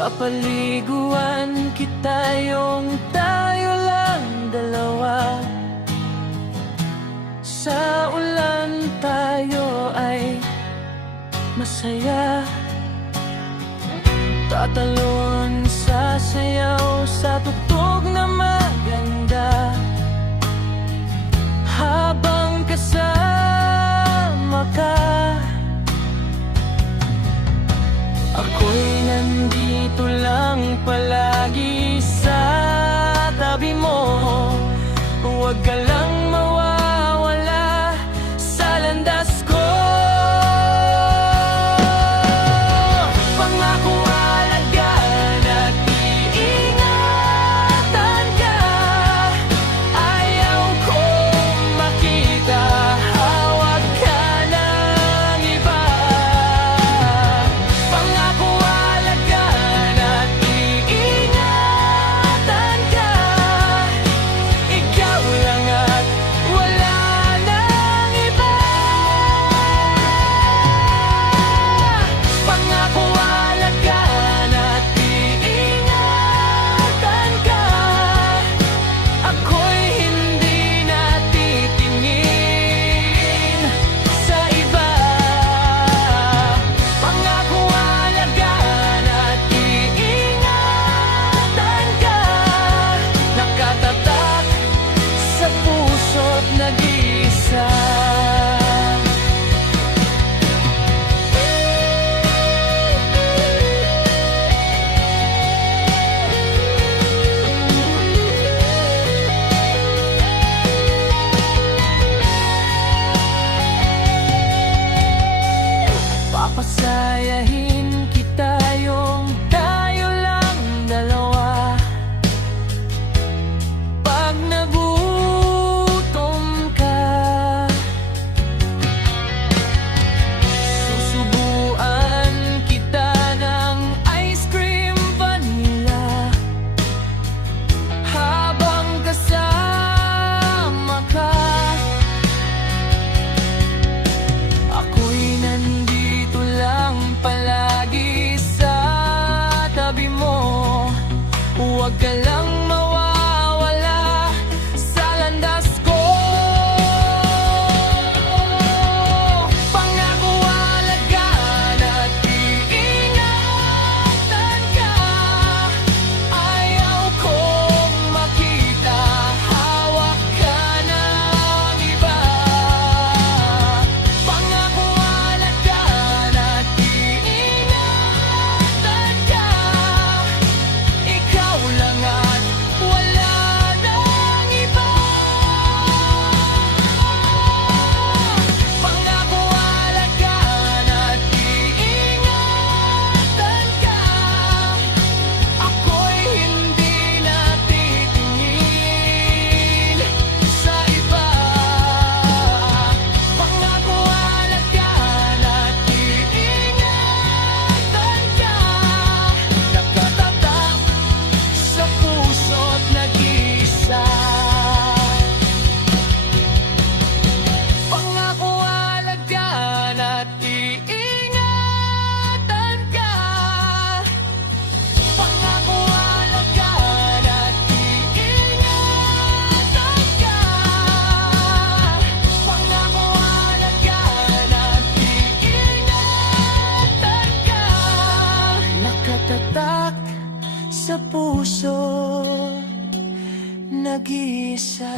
Papaliguan kita yung tayo lang dalawa. Sa ulan tayo ay masaya. Tatalon sa sayaw sa tugtog na maganda. Habang kasama ka, ako'y nandito lang palagi sa tabi mo. Huwag ka lang mawawala sa landas ko. Pangako alagaan at iingatan ka. Ayaw kong makita hawak ka ng iba. Pangako alagaan at iingatan ka. Ikaw lang at wala nang iba. Pangako alagaan at iingatan ka. Ako'y hindi natitingin sa iba. Pangako alagaan at iingatan ka. Nakatatak sa puso't nag-iisa. Papasayahin kita yung tayo lang dalawa. Pag nagutom ka, susubuan kita ng ice cream vanilla. Habang kasama ka, ako'y nandito lang palagi sa tabi mo. Huwag ka lang mawawala sa landas ko. Pangako alagaan at iingatan ka. Ayaw kong makita hawak ka ng iba. Pangako alagaan at iingatan ka. Ikaw lang at wala nang iba. Pangako alagaan at iingatan ka. Ako'y hindi natitingin sa iba. Pangako alagaan at iingatan ka. Nakatatak sa puso't nag-iisa. Pangako alagaan at iingatan ka. Pangako alagaan at iingatan ka. Pangako alagaan at iingatan ka. Nakatatak sa puso, nag-iisa.